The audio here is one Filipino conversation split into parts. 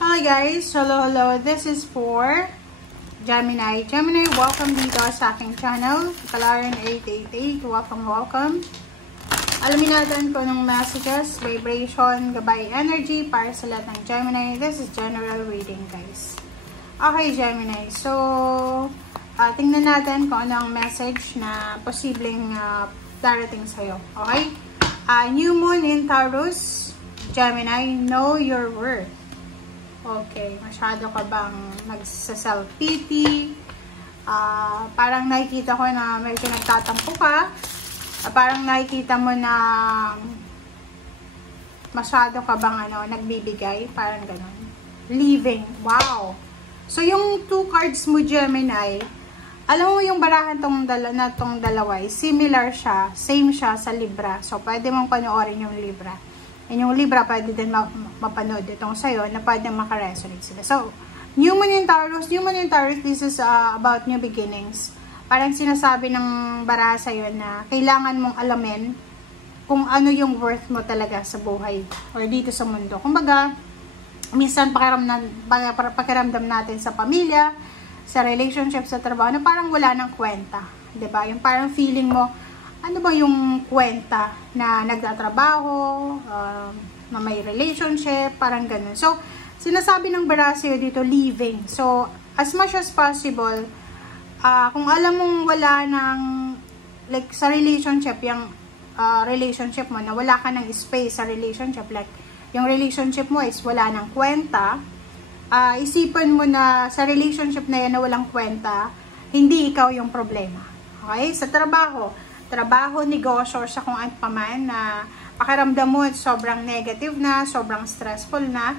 Hi guys! Hello! This is for Gemini. Gemini, welcome dito sa aking channel. Kalaran 888. Welcome. Alamin natin kung anong messages, vibration, gabay energy para sa lahat ng Gemini. This is general reading guys. Okay Gemini, so tingnan natin kung ano ang message na posibleng darating sa'yo. Okay? New Moon in Taurus, Gemini, know your worth. Okay, masyado ka bang nagsa-self-pity? Parang nakikita ko na medyo nagtatampo ka. Parang nakikita mo na masyado ka bang nagbibigay. Parang ganun. Leaving. Wow! So, yung two cards mo, Gemini, alam mo yung barahan tong dalawa, similar siya, same siya sa Libra. So, pwede mong panoorin yung Libra. And yung Libra, pwede din mapanood itong sa'yo na pwede makaresonate sila. So, New Moon in Taurus, this is about new beginnings. Parang sinasabi ng baraha sa'yo na kailangan mong alamin kung ano yung worth mo talaga sa buhay or dito sa mundo. Kumbaga, minsan pakiramdam natin sa pamilya, sa relationship, sa trabaho, na parang wala nang kwenta. Diba? Yung parang feeling mo, ano ba yung kwenta na nagtatrabaho, na may relationship, parang ganun. So, sinasabi ng baraha sa'yo dito, leaving. So, as much as possible, kung alam mong wala ng, like, sa relationship, yung relationship mo, na wala ka ng space sa relationship, like, yung relationship mo is wala ng kwenta, isipan mo na sa relationship na yan na walang kwenta, hindi ikaw yung problema. Okay? Sa trabaho, negosyo, sa kung ano pa man, na pakiramdam mo sobrang negative na, sobrang stressful na,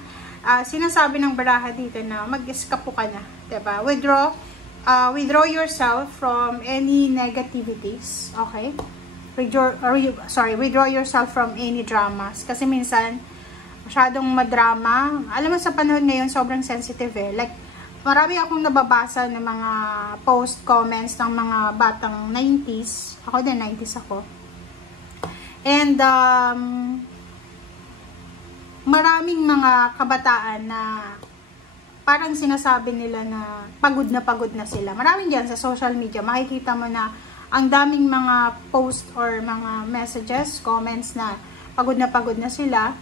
sinasabi ng baraha dito na mag-escape ka na. Diba? Withdraw yourself from any negativities. Okay? Withdraw yourself from any dramas. Kasi minsan, masyadong madrama. Alam mo, sa panahon ngayon, sobrang sensitive eh. Like, marami akong nababasa ng mga post comments ng mga batang 90s. Ako din, 90s ako. And, maraming mga kabataan na parang sinasabi nila na pagod na sila. Maraming dyan sa social media, makikita mo na ang daming mga post or mga messages, comments na pagod na sila.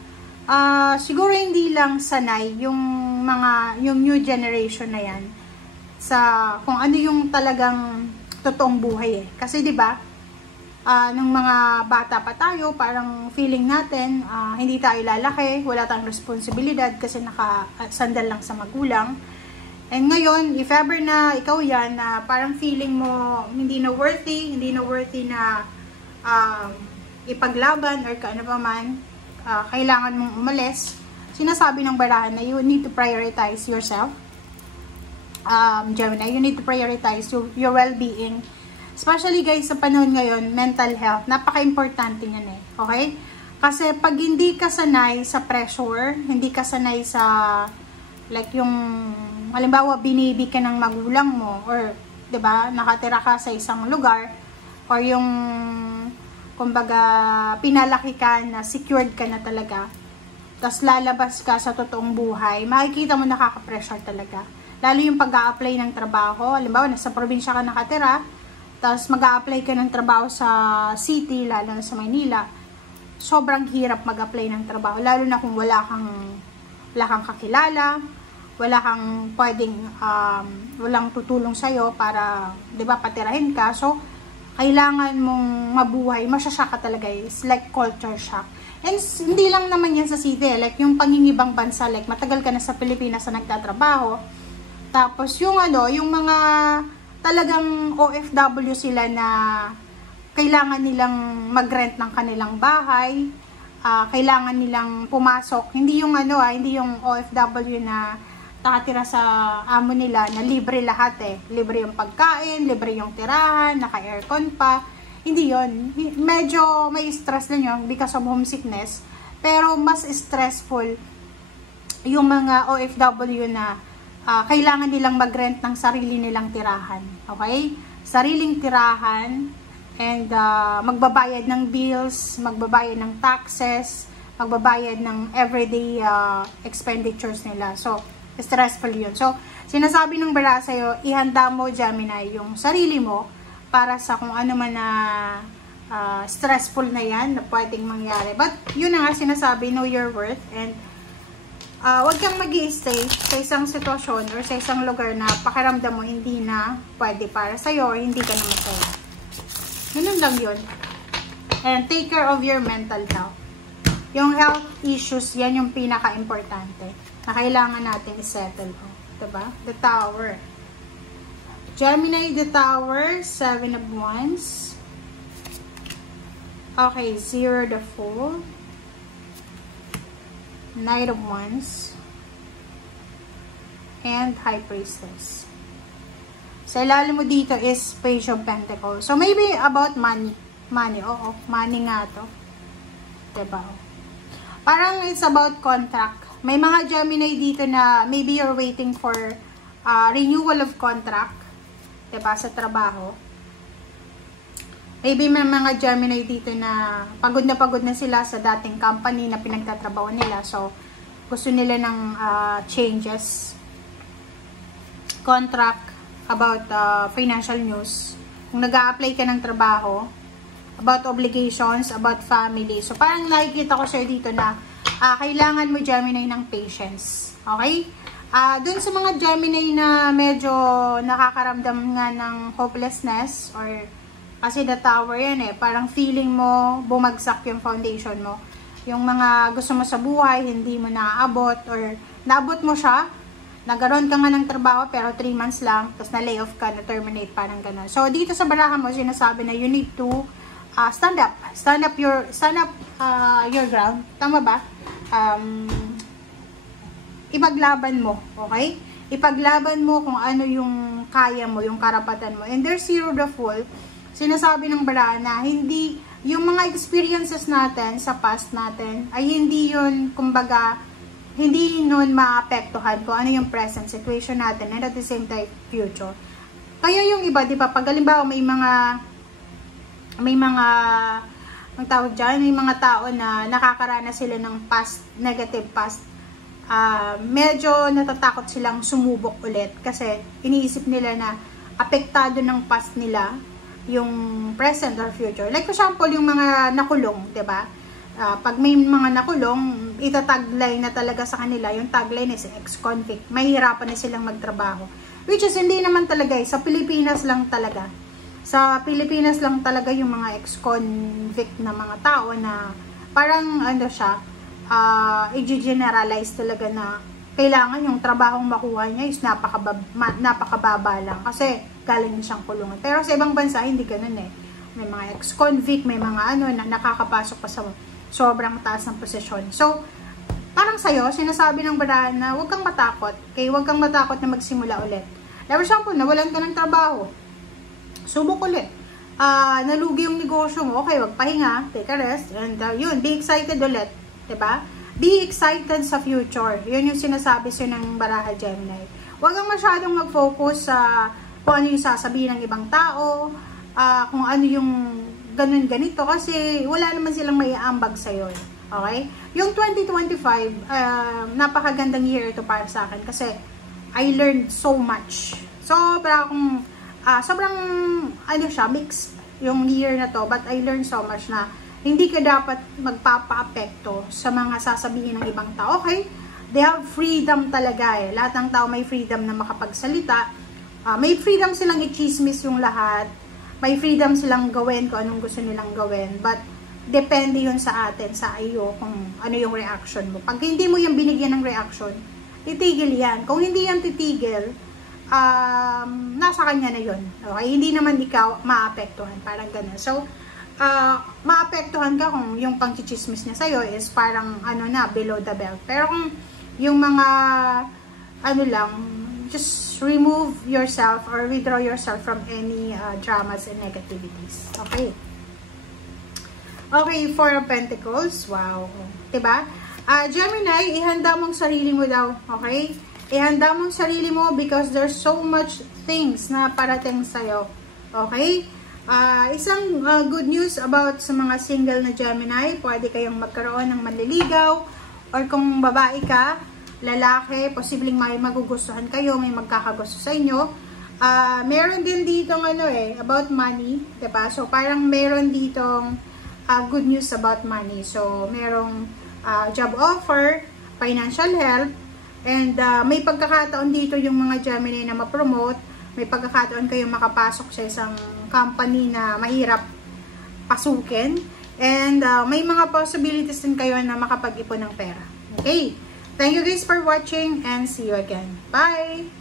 Siguro hindi lang sanay yung new generation na yan sa kung ano yung talagang totoong buhay eh. Kasi 'di ba? Nung mga bata pa tayo, parang feeling natin hindi tayo lalaki, wala tayong responsibilidad kasi nakasandal lang sa magulang. And ngayon, if ever na ikaw yan, na parang feeling mo hindi na worthy na ipaglaban or kaano pa man, kailangan mong umalis, sinasabi ng barahan na you need to prioritize yourself. Gemini, you need to prioritize your well-being. Especially guys, sa panahon ngayon, mental health, napaka-importante yan eh. Okay? Kasi pag hindi ka sanay sa pressure, hindi ka sanay sa, like yung, halimbawa, binibig ka ng magulang mo, or, 'di ba, nakatira ka sa isang lugar, or yung, kumbaga, pinalaki ka na secured ka na talaga, tapos lalabas ka sa totoong buhay, makikita mo nakaka-pressure talaga. Lalo yung pag-a-apply ng trabaho, halimbawa, nasa probinsya ka nakatira, tapos mag-a-apply ka ng trabaho sa city, lalo na sa Maynila, sobrang hirap mag-apply ng trabaho, lalo na kung wala kang kakilala, wala kang pwedeng, walang tutulong sa'yo para, di ba, patirahin ka. So, kailangan mong mabuhay, masyashock ka talaga. It's like culture shock. And hindi lang naman yan sa city, like yung pangingibang bansa, like matagal ka na sa Pilipinas na nagtatrabaho. Tapos yung yung mga talagang OFW sila na kailangan nilang mag-rent ng kanilang bahay, kailangan nilang pumasok. Hindi yung hindi yung OFW na nakatira sa amo nila na libre lahat eh. Libre yung pagkain, libre yung tirahan, naka-aircon pa. Hindi yon. Medyo may stress lang yun because of homesickness. Pero mas stressful yung mga OFW na kailangan nilang mag-rent ng sarili nilang tirahan. Okay? Sariling tirahan and magbabayad ng bills, magbabayad ng taxes, magbabayad ng everyday expenditures nila. So, stressful yun. So, sinasabi ng bara sa'yo, ihanda mo, Gemini, yung sarili mo para sa kung ano man na stressful na yan na pwedeng mangyari. But, yun na nga sinasabi, know your worth, and huwag kang mag-i-stay sa isang sitwasyon or sa isang lugar na pakiramdam mo hindi na pwede para sa'yo or hindi ka na masaya. Ganun lang yun. And take care of your mental health. Yung health issues, yan yung pinaka-importante na kailangan natin i-settle. Diba? The Tower. Gemini, the Tower, 7 of Wands. Okay, 0, the Fool. Knight of Wands. And High Priestess. Sa ilalim mo dito is Page of Pentacles. So, maybe about money. Money, oo. Money nga to. Diba? Parang it's about contract. May mga Gemini dito na maybe you're waiting for renewal of contract. Diba? Sa trabaho. Maybe may mga Gemini dito na pagod na sila sa dating company na pinagtatrabaho nila. So, gusto nila ng changes. Contract about financial news. Kung nag-a-apply ka ng trabaho, about obligations, about family. So, parang nakikita ko sa'yo dito na kailangan mo, Gemini, ng patience. Okay? Dun sa mga Gemini na medyo nakakaramdam nga ng hopelessness or kasi the Tower yan parang feeling mo bumagsak yung foundation mo. Yung mga gusto mo sa buhay, hindi mo naaabot or naabot mo siya, nagkaroon ka nga ng trabaho pero 3 months lang, tapos na-lay off ka, na-terminate, parang gano'n. So, dito sa barahan mo, sinasabi na you need to stand up your ground. Tama ba? Ipaglaban mo, okay? Ipaglaban mo kung ano yung kaya mo, yung karapatan mo. And there's 0, the Fool. Sinasabi ng bara na hindi, yung mga experiences natin sa past natin, ay hindi yun, kumbaga, hindi nun maapektuhan kung ano yung present situation natin and at the same time, future. Kaya yung iba, di ba, pag halimbawa may mga ang tawag dyan, may mga tao na nakakaranas sila ng past, negative past, medyo natatakot silang sumubok ulit kasi iniisip nila na apektado ng past nila yung present or future. Like for example, yung mga nakulong, 'di ba? Pag may mga nakulong, itatagline na talaga sa kanila, yung tagline is ex-convict. Mahihirapan na silang magtrabaho. Which is hindi naman talaga, sa Pilipinas lang talaga. Sa Pilipinas lang talaga yung mga ex-convict na mga tao na parang ano siya, i-generalize talaga na kailangan yung trabahong makuha niya is napakababa lang kasi galing siyang kulungan. Pero sa ibang bansa, hindi ganun May mga ex-convict, may mga ano na nakakapasok pa sa sobrang taas ng posisyon. So, parang sa'yo, sinasabi ng barahan na huwag kang matakot. Kaya huwag kang matakot na magsimula ulit. Like for example, nawalan ka ng trabaho. Subok ulit. Nalugi yung negosyo mo. Okay, wag pahinga. Take a rest. And yun, be excited ulit. Diba? Be excited sa future. Yun yung sinasabi sa'yo ng baraha Gemini. Huwag kang masyadong mag-focus sa kung ano yung sasabihin ng ibang tao, kung ano yung ganun-ganito, kasi wala naman silang may aambag sa'yo. Okay? Yung 2025, napakagandang year ito para sa akin kasi I learned so much. Sobrang ano siya, mix yung year na to, but I learned so much na hindi ka dapat magpapa-apekto sa mga sasabihin ng ibang tao. Okay? They have freedom talaga Lahat ng tao may freedom na makapagsalita. May freedom silang i-chismis yung lahat. May freedom silang gawin kung anong gusto nilang gawin. But, depende yun sa atin, sa iyo, kung ano yung reaction mo. Pag hindi mo yung binigyan ng reaction, titigil yan. Kung hindi yan titigil, nasa kanya na yun. Okay? Hindi naman ikaw maapektuhan. Parang ganun. So, maapektuhan ka kung yung pang-chismis niya sa'yo is parang below the belt. Pero kung yung mga lang, just remove yourself or withdraw yourself from any dramas and negativities. Okay. Okay, Four of Pentacles. Wow. Diba? Gemini, ihanda mong sarili mo daw. Okay? Ihanda mong sarili mo because there's so much things na parating sa'yo. Okay? Isang good news about sa mga single na Gemini, pwede kayong magkaroon ng manliligaw, or kung babae ka, lalaki, posibleng may magugustuhan kayo, may magkakagusto sa inyo. Meron din dito about money, diba? So parang meron ditong good news about money. So merong job offer, financial help, and may pagkakataon dito yung mga Gemini na ma-promote. May pagkakataon kayo makapasok sa isang company na mahirap pasukin. And may mga possibilities din kayo na makapag-ipon ng pera. Okay? Thank you guys for watching and see you again. Bye!